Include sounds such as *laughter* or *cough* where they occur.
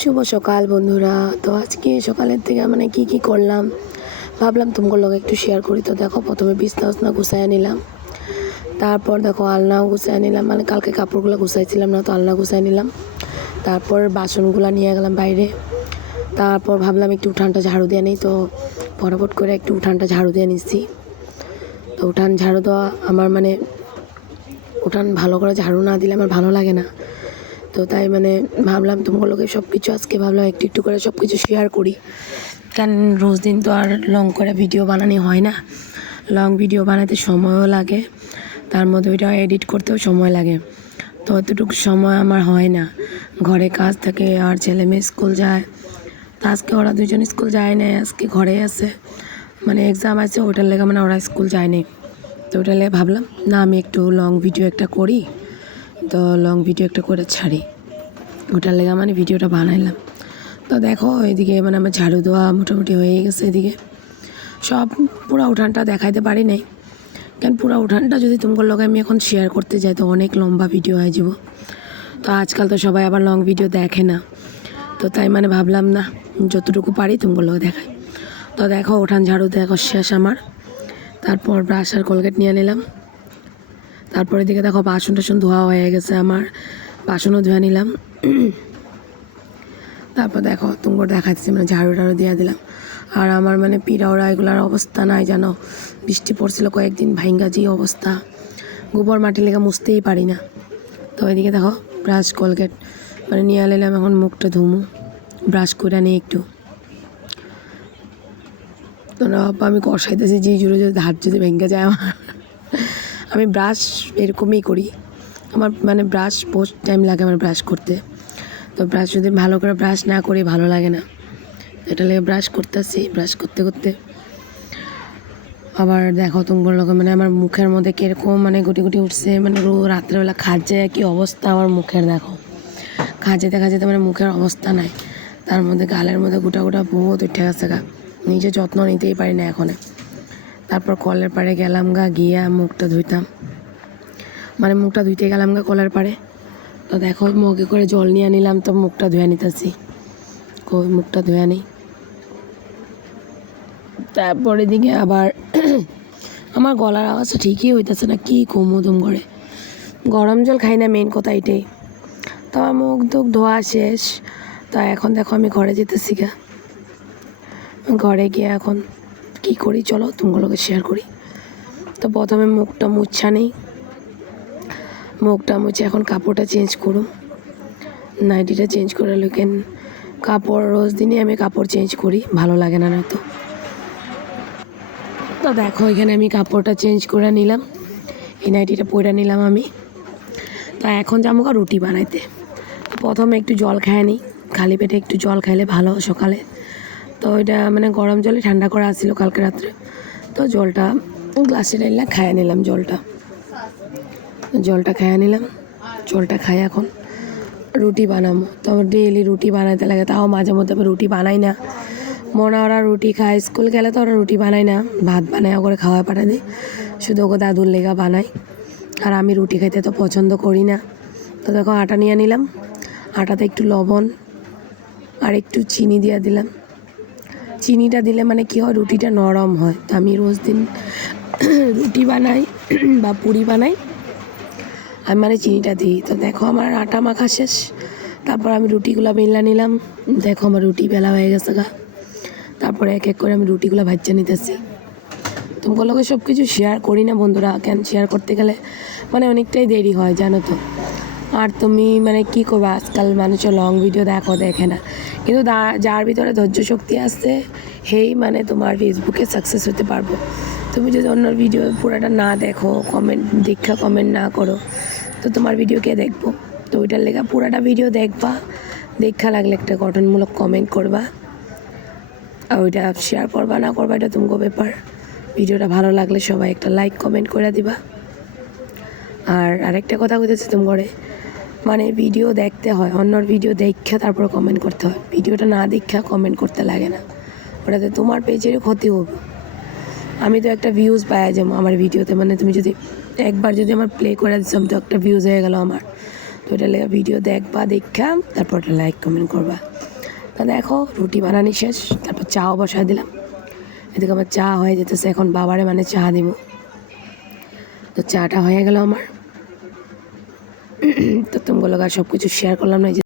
শুভ সকাল বন্ধুরা। তো আজকে সকালের থেকে মানে কি কি করলাম? ভাবলাম তোমার লগে একটু শেয়ার করি। তো দেখো, প্রথমে বিছনা উছনা গুছাইয়া নিলাম। তারপর দেখো, আলনাও গুছাই নিলাম। মানে কালকে কাপড়গুলো গুছাইছিলাম না, তো আলনা গুছাই নিলাম। তারপর বাসনগুলো নিয়ে গেলাম বাইরে। তারপর ভাবলাম একটু উঠানটা ঝাড়ু দিয়ে নিই, তো ফটাফট করে একটু উঠানটা ঝাড়ু দিয়ে নিচ্ছি। তো উঠান ঝাড়ু দেওয়া আমার মানে উঠান ভালো করে ঝাড়ু না দিলে আমার ভালো লাগে না। তো তাই মানে ভাবলাম তোমার লোকে সব কিছু আজকে ভাবলাম একটু একটু করে সব কিছু শেয়ার করি। কারণ রোজ দিন তো আর লং করে ভিডিও বানানো হয় না। লং ভিডিও বানাতে সময়ও লাগে, তার মধ্যে ওইটা এডিট করতেও সময় লাগে। তো অতটুকু সময় আমার হয় না। ঘরে কাজ থাকে, আর ছেলে মেয়ে স্কুল যায়। তা আজকে ওরা দুজন স্কুল যায় না আজকে ঘরে আছে। মানে এক্সাম আছে ওটার লেগে মানে ওরা স্কুল যায়নি তো ওটা লেগে ভাবলাম, না আমি একটু লং ভিডিও একটা করি। তো লং ভিডিও একটা করে ছাড়ি। ওটার লেগে মানে ভিডিওটা বানাইলাম। তো দেখো, এদিকে মানে আমার ঝাড়ু দেওয়া মোটামুটি হয়ে গেছে এদিকে। সব পুরো উঠানটা দেখাইতে পারি নাই। কারণ পুরো উঠানটা যদি তোমার লগে আমি এখন শেয়ার করতে যাই, তো অনেক লম্বা ভিডিও হয়ে যাব। তো আজকাল তো সবাই আবার লং ভিডিও দেখে না। তো তাই মানে ভাবলাম না, যতটুকু পারি তোমার লগে দেখাই। তো দেখো, উঠান ঝাড়ু দেখো শেষ আমার। তারপর ব্রাশ আর কোলগেট নিয়ে নিলাম। তারপরে দিকে দেখো বাসন টাসন ধোয়া হয়ে গেছে আমার। বাসনও ধুয়ে নিলাম। তারপর দেখো তোমার দেখাচ্ছি মানে ঝাড়ু টাড়ু দিয়ে দিলাম। আর আমার মানে পিড়াওড়া এগুলার অবস্থা নাই, জানো। বৃষ্টি পড়ছিল কয়েকদিন, ভাইঙ্গা যে অবস্থা। গোবর মাটি লেগে মুছতেই পারি না। তো ওইদিকে দেখো ব্রাশ কলগেট মানে নিয়ে এলাম, এখন মুখটা ধুমু। ব্রাশ করে নিই একটু। তো না বাবা আমি কষাইতেছি, যে জুড়ে যদি ধার যদি ভেঙে যায় আমার। আমি ব্রাশ এরকমই করি। আমার মানে ব্রাশ পোস্ট টাইম লাগে আমার ব্রাশ করতে। তো ব্রাশ যদি ভালো করে ব্রাশ না করি, ভালো লাগে না। এটা লেগে ব্রাশ করতেছি ব্রাশ করতে করতে। আবার দেখো তোমার লোক মানে আমার মুখের মধ্যে কীরকম মানে গুটি গুটি উঠছে মানে রো রাত্রেবেলা খাজে কি অবস্থা আমার মুখের দেখো। খাজে দেখা যেতে মানে মুখের অবস্থা নাই। তার মধ্যে গালের মধ্যে গোটা গোটা বহুত উঠে গেছে গা। নিজে যত্ন নিতেই পারি না এখন। তারপর কলের পাড়ে গেলাম গা, গিয়া মুখটা ধুইতাম। মানে মুখটা ধুইতে গেলাম গা কলের পাড়ে। তো দেখো, মগে করে জল নিয়ে নিলাম, তো মুখটা ধুয়ে নিতেছি। মুখটা ধুয়ে নিই। তারপরে দিকে আবার *clears throat* আমার গলার আওয়াজটা ঠিকই হইতেছে না, কি কুমুদুম করে। গরম জল খাই না মেন কথা এটাই। তো আমার মুখ টুখ ধোয়া শেষ। তা এখন দেখো আমি ঘরে যেতেছি গা। ঘরে গিয়ে এখন কি করি চলো তোমাগুলোকে শেয়ার করি। তো প্রথমে মুখটা মুচ্ছা নেই। মুখটা মুছে এখন কাপড়টা চেঞ্জ করুম নাইটিটা চেঞ্জ করে লোকেন কাপড়, রোজ দিনই আমি কাপড় চেঞ্জ করি, ভালো লাগে না নয়তো। তো দেখো, এখানে আমি কাপড়টা চেঞ্জ করে নিলাম। এই নাইটিটা পরে নিলাম আমি। তা এখন যাব রুটি বানাইতে। প্রথমে একটু জল খায় নিই খালি পেটে একটু জল খাইলে ভালো সকালে। তো এটা মানে গরম জলে ঠান্ডা করা আসছিল কালকে রাত্রে। তো জলটা গ্লাসে ঢাইলা খাইয়ে নিলাম জলটা। জলটা খাইয়ে নিলাম। জলটা খাই এখন। রুটি বানাবো। তো ডেইলি রুটি বানাইতে লাগে। তাও মাঝে মধ্যে আমি রুটি বানাই না। মনে ওরা রুটি খায়। স্কুল গেলে তো ওরা রুটি বানায় না। ভাত বানায় করে খাওয়া পাঠায় দিই শুধু ওকে দাদুর লেগা বানাই আর আমি রুটি খাইতে তো পছন্দ করি না। তো দেখো, আটা নিয়ে নিলাম। আটাতে একটু লবণ আর একটু চিনি দিয়ে দিলাম। চিনিটা দিলে মানে কী হয়? রুটিটা নরম হয়। তো আমি রোজ দিন রুটি বানাই বা পুরি বানাই। আমি মানে চিনিটা দিই। তো দেখো আমার আটা মাখা শেষ। তারপর আমি রুটিগুলো বেলা নিলাম। দেখো আমার রুটি বেলা হয়ে গেছে গা। তারপরে এক এক করে আমি রুটিগুলো ভাজ্যা নিতেছি। তোমার লোকে সব কিছু শেয়ার করি না বন্ধুরা। কেন শেয়ার করতে গেলে মানে অনেকটাই দেরি হয়, জানো তো। আর তুমি মানে কি করবে? আজকাল মানুষের লং ভিডিও দেখো, দেখে না। কিন্তু যার ভিতরে ধৈর্য শক্তি আসছে সেই মানে তোমার ফেসবুকে সাকসেস হতে পারব। তুমি যদি অন্য ভিডিও পুরোটা না দেখো কমেন্ট দীক্ষা কমেন্ট না করো তো তোমার ভিডিও কে দেখব। তো ওইটার লেগে পুরাটা ভিডিও দেখবা। দেখা লাগলে একটা গঠনমূলক কমেন্ট করবা। আর ওইটা শেয়ার করবা, না করবা, এটা তোমাকে ব্যাপার। ভিডিওটা ভালো লাগলে সবাই একটা লাইক কমেন্ট করে দিবা। আর আরেকটা কথা কইতেছি তুমি করে মানে ভিডিও দেখতে হয়, অন্যর ভিডিও দেখা তারপর কমেন্ট করতে হয়। ভিডিওটা না দেখা কমেন্ট করতে লাগে না। ওটাতে তোমার পেজেরও ক্ষতি হবে। আমি তো একটা ভিউজ পাওয়া যাব আমার ভিডিওতে মানে তুমি যদি একবার যদি আমার প্লে করে দিতাম তো একটা ভিউজ হয়ে গেল আমার। তো এটা লেগে ভিডিও দেখবা, দেখা, তারপর ওটা লাইক কমেন্ট করবা। তা দেখো, রুটি বানানি শেষ, তারপর চাও বসায় দিলাম। এদিকে আমার চা হয়ে যেতেছে, এখন বাবারে মানে চা দিব। তো চাটা হয়ে গেল আমার। *clears throat* তো তোমাগুলো সব কিছু শেয়ার করলাম না